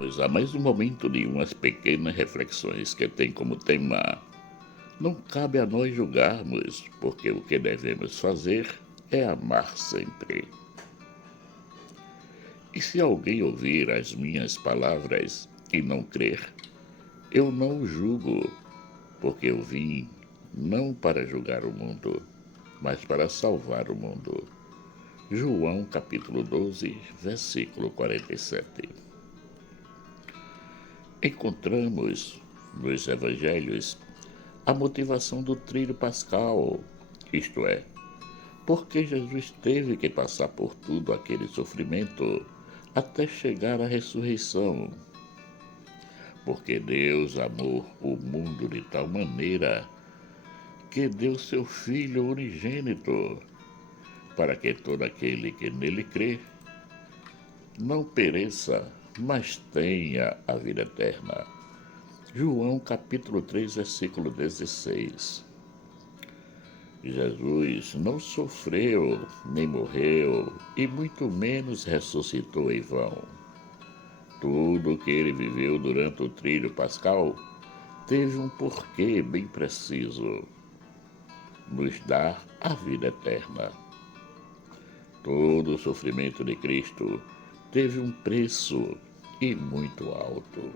Mas há mais um momento de umas pequenas reflexões que tem como tema: não cabe a nós julgarmos, porque o que devemos fazer é amar sempre. E se alguém ouvir as minhas palavras e não crer, eu não o julgo, porque eu vim não para julgar o mundo, mas para salvar o mundo. João capítulo 12, versículo 47. Encontramos nos evangelhos a motivação do tríduo pascal, isto é, porque Jesus teve que passar por tudo aquele sofrimento até chegar à ressurreição. Porque Deus amou o mundo de tal maneira que deu seu Filho unigênito, para que todo aquele que nele crê não pereça, mas tenha a vida eterna. João capítulo 3, versículo 16. Jesus não sofreu, nem morreu, e muito menos ressuscitou em vão. Tudo o que ele viveu durante o tríduo pascal teve um porquê bem preciso: nos dar a vida eterna. Todo o sofrimento de Cristo teve um preço e muito alto: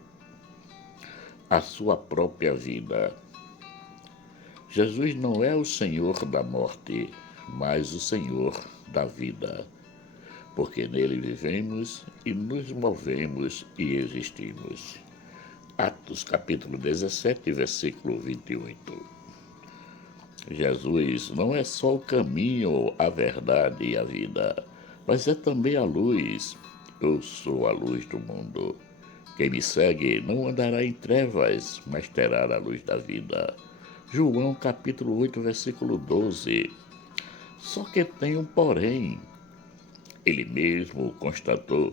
a sua própria vida. Jesus não é o Senhor da morte, mas o Senhor da vida, porque nele vivemos e nos movemos e existimos. Atos capítulo 17, versículo 28. Jesus não é só o caminho, a verdade e a vida, mas é também a luz. Eu sou a luz do mundo. Quem me segue não andará em trevas, mas terá a luz da vida. João capítulo 8, versículo 12. Só que tem um porém. Ele mesmo constatou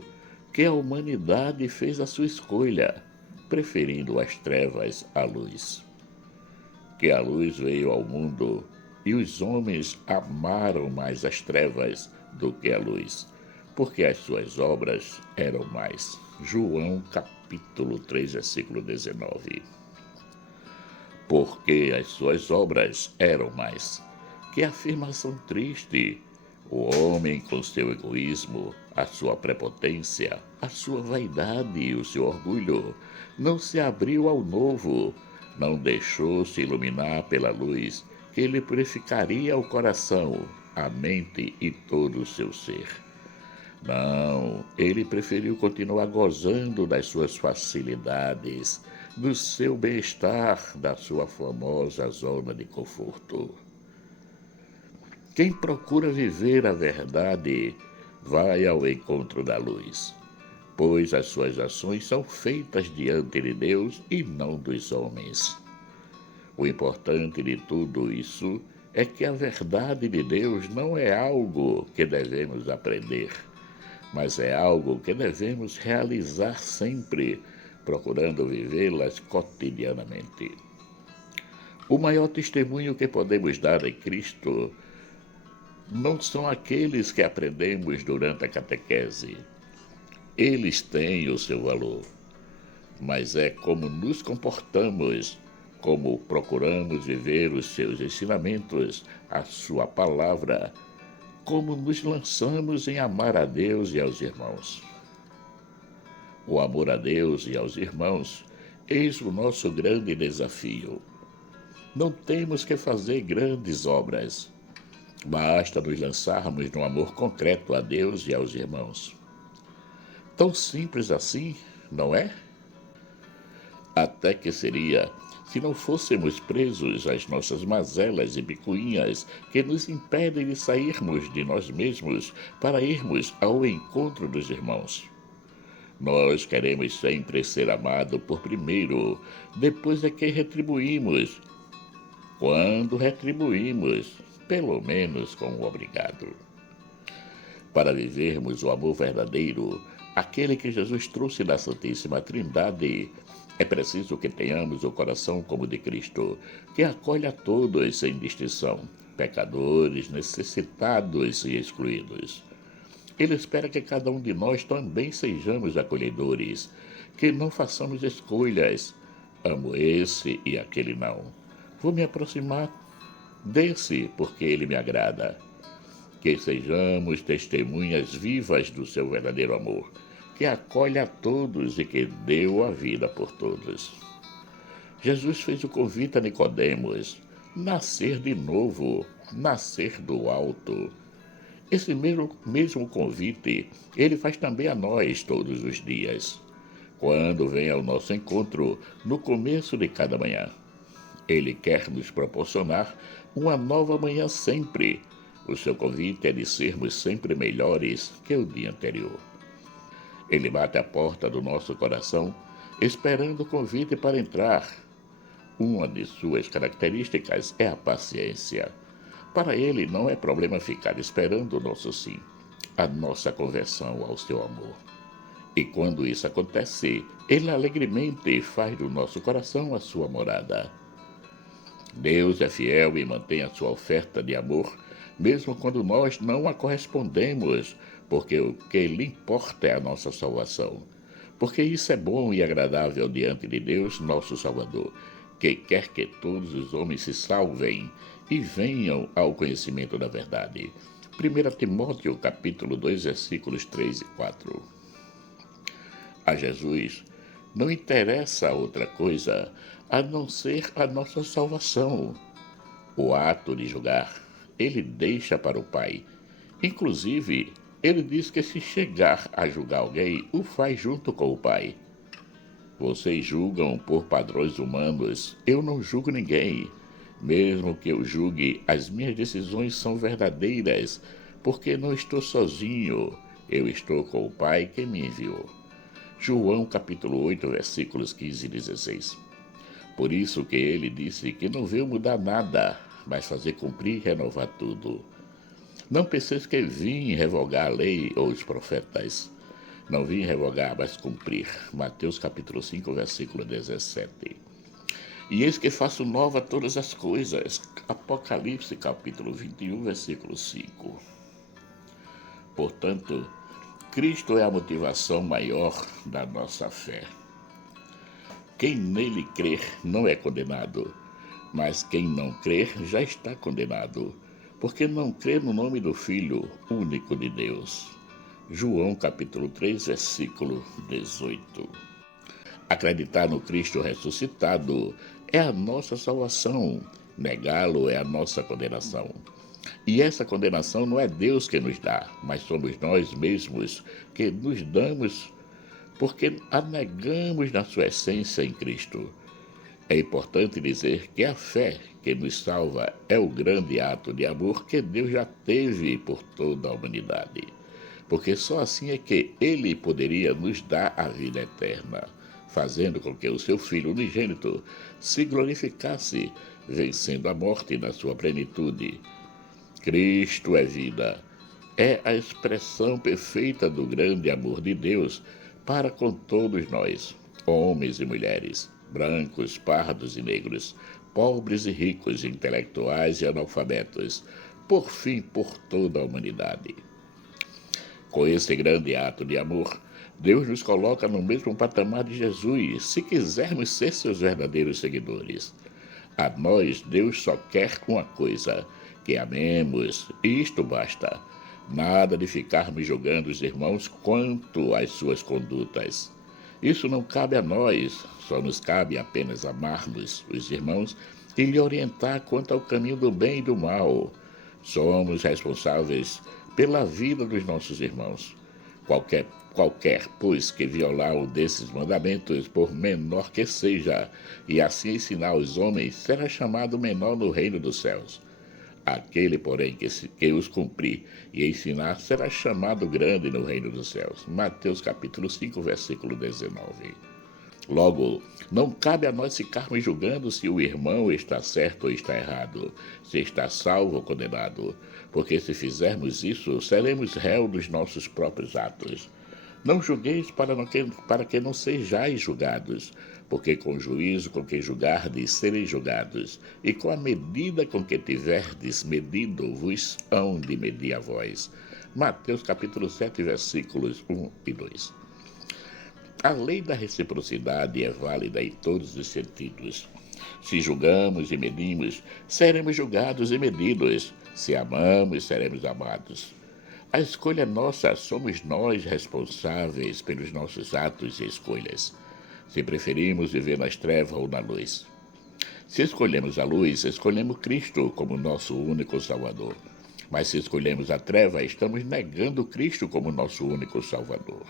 que a humanidade fez a sua escolha, preferindo as trevas à luz. Que a luz veio ao mundo e os homens amaram mais as trevas do que a luz, porque as suas obras eram mais. João capítulo 3, versículo 19. Porque as suas obras eram mais. Que afirmação triste! O homem, com seu egoísmo, a sua prepotência, a sua vaidade e o seu orgulho, não se abriu ao novo, não deixou-se iluminar pela luz que lhe purificaria o coração, a mente e todo o seu ser. Não, ele preferiu continuar gozando das suas facilidades, do seu bem-estar, da sua famosa zona de conforto. Quem procura viver a verdade vai ao encontro da luz, pois as suas ações são feitas diante de Deus e não dos homens. O importante de tudo isso é que a verdade de Deus não é algo que devemos aprender, mas é algo que devemos realizar sempre, procurando vivê-las cotidianamente. O maior testemunho que podemos dar em Cristo não são aqueles que aprendemos durante a catequese. Eles têm o seu valor, mas é como nos comportamos, como procuramos viver os seus ensinamentos, a sua palavra, como nos lançamos em amar a Deus e aos irmãos. O amor a Deus e aos irmãos, eis o nosso grande desafio. Não temos que fazer grandes obras. Basta nos lançarmos no amor concreto a Deus e aos irmãos. Tão simples assim, não é? Até que seria se não fôssemos presos às nossas mazelas e picuinhas que nos impedem de sairmos de nós mesmos para irmos ao encontro dos irmãos. Nós queremos sempre ser amados por primeiro, depois é que retribuímos. Quando retribuímos, pelo menos com um obrigado. Para vivermos o amor verdadeiro, aquele que Jesus trouxe da Santíssima Trindade, é preciso que tenhamos o coração como o de Cristo, que acolhe a todos sem distinção, pecadores, necessitados e excluídos. Ele espera que cada um de nós também sejamos acolhedores, que não façamos escolhas. Amo esse e aquele não. Vou me aproximar desse porque ele me agrada. Que sejamos testemunhas vivas do seu verdadeiro amor, que acolhe a todos e que deu a vida por todos. Jesus fez o convite a Nicodemos, nascer de novo, nascer do alto. Esse mesmo convite ele faz também a nós todos os dias, quando vem ao nosso encontro no começo de cada manhã. Ele quer nos proporcionar uma nova manhã sempre. O seu convite é de sermos sempre melhores que o dia anterior. Ele bate à porta do nosso coração, esperando o convite para entrar. Uma de suas características é a paciência. Para ele não é problema ficar esperando o nosso sim, a nossa conversão ao seu amor. E quando isso acontece, ele alegremente faz do nosso coração a sua morada. Deus é fiel e mantém a sua oferta de amor, mesmo quando nós não a correspondemos, porque o que lhe importa é a nossa salvação. Porque isso é bom e agradável diante de Deus, nosso Salvador, que quer que todos os homens se salvem e venham ao conhecimento da verdade. 1 Timóteo, capítulo 2, versículos 3 e 4. A Jesus não interessa outra coisa a não ser a nossa salvação. O ato de julgar, ele deixa para o Pai. Inclusive, ele diz que se chegar a julgar alguém, o faz junto com o Pai. Vocês julgam por padrões humanos, eu não julgo ninguém. Mesmo que eu julgue, as minhas decisões são verdadeiras, porque não estou sozinho, eu estou com o Pai que me enviou. João capítulo 8, versículos 15 e 16. Por isso que ele disse que não veio mudar nada, mas fazer cumprir e renovar tudo. Não penseis que vim revogar a lei ou os profetas. Não vim revogar, mas cumprir. Mateus capítulo 5, versículo 17. E eis que faço nova todas as coisas. Apocalipse capítulo 21, versículo 5. Portanto, Cristo é a motivação maior da nossa fé. Quem nele crer não é condenado, mas quem não crer já está condenado, porque não crê no nome do Filho único de Deus. João capítulo 3, versículo 18. Acreditar no Cristo ressuscitado é a nossa salvação, negá-lo é a nossa condenação. E essa condenação não é Deus que nos dá, mas somos nós mesmos que nos damos porque a negamos na sua essência em Cristo. É importante dizer que a fé que nos salva é o grande ato de amor que Deus já teve por toda a humanidade. Porque só assim é que Ele poderia nos dar a vida eterna, fazendo com que o seu Filho unigênito se glorificasse, vencendo a morte na sua plenitude. Cristo é vida, é a expressão perfeita do grande amor de Deus para com todos nós, homens e mulheres, brancos, pardos e negros, pobres e ricos, intelectuais e analfabetos, por fim, por toda a humanidade. Com esse grande ato de amor, Deus nos coloca no mesmo patamar de Jesus, se quisermos ser seus verdadeiros seguidores. A nós, Deus só quer uma coisa, que amemos, e isto basta. Nada de ficarmos julgando os irmãos quanto às suas condutas. Isso não cabe a nós, só nos cabe apenas amarmos os irmãos e lhe orientar quanto ao caminho do bem e do mal. Somos responsáveis pela vida dos nossos irmãos. Qualquer, pois, que violar um desses mandamentos, por menor que seja, e assim ensinar os homens, será chamado menor no reino dos céus. Aquele, porém, que os cumprir e ensinar, será chamado grande no reino dos céus. Mateus capítulo 5, versículo 19. Logo, não cabe a nós ficarmos julgando se o irmão está certo ou está errado, se está salvo ou condenado, porque se fizermos isso, seremos réus dos nossos próprios atos. Não julgueis para que não sejais julgados, porque com o juízo com que julgardes sereis julgados, e com a medida com que tiverdes medido vos hão de medir a vós. Mateus capítulo 7, versículos 1 e 2. A lei da reciprocidade é válida em todos os sentidos. Se julgamos e medimos, seremos julgados e medidos. Se amamos, seremos amados. A escolha é nossa, somos nós responsáveis pelos nossos atos e escolhas. Se preferimos viver nas trevas ou na luz. Se escolhemos a luz, escolhemos Cristo como nosso único Salvador. Mas se escolhemos a treva, estamos negando Cristo como nosso único Salvador.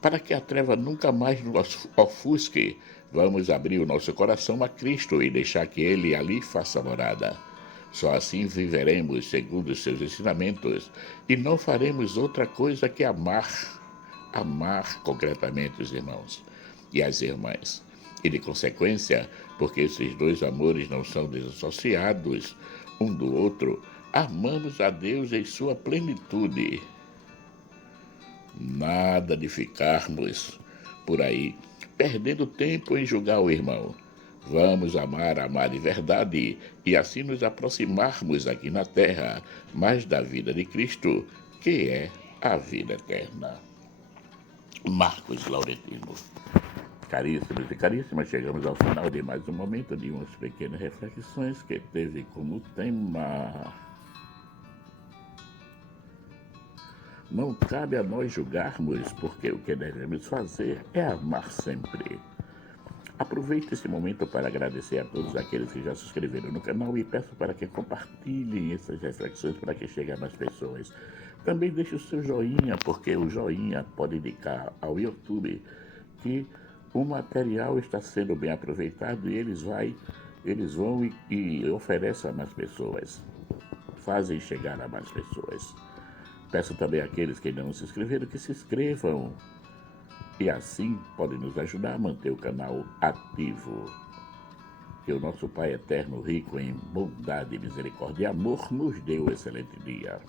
Para que a treva nunca mais nos ofusque, vamos abrir o nosso coração a Cristo e deixar que Ele ali faça morada. Só assim viveremos segundo os seus ensinamentos e não faremos outra coisa que amar. Amar concretamente os irmãos e as irmãs. E de consequência, porque esses dois amores não são desassociados um do outro, amamos a Deus em sua plenitude. Nada de ficarmos por aí perdendo tempo em julgar o irmão. Vamos amar de verdade e assim nos aproximarmos aqui na terra mais da vida de Cristo, que é a vida eterna. Marcos Laurentino. Caríssimos e caríssimas, chegamos ao final de mais um momento de umas pequenas reflexões que teve como tema: não cabe a nós julgarmos, porque o que devemos fazer é amar sempre. Aproveite esse momento para agradecer a todos aqueles que já se inscreveram no canal e peço para que compartilhem essas reflexões para que cheguem a mais pessoas. Também deixe o seu joinha, porque o joinha pode indicar ao YouTube que o material está sendo bem aproveitado e eles vão e oferecem a mais pessoas. Fazem chegar a mais pessoas. Peço também àqueles que não se inscreveram que se inscrevam. E assim podem nos ajudar a manter o canal ativo. Que o nosso Pai Eterno, rico em bondade, misericórdia e amor, nos dê um excelente dia.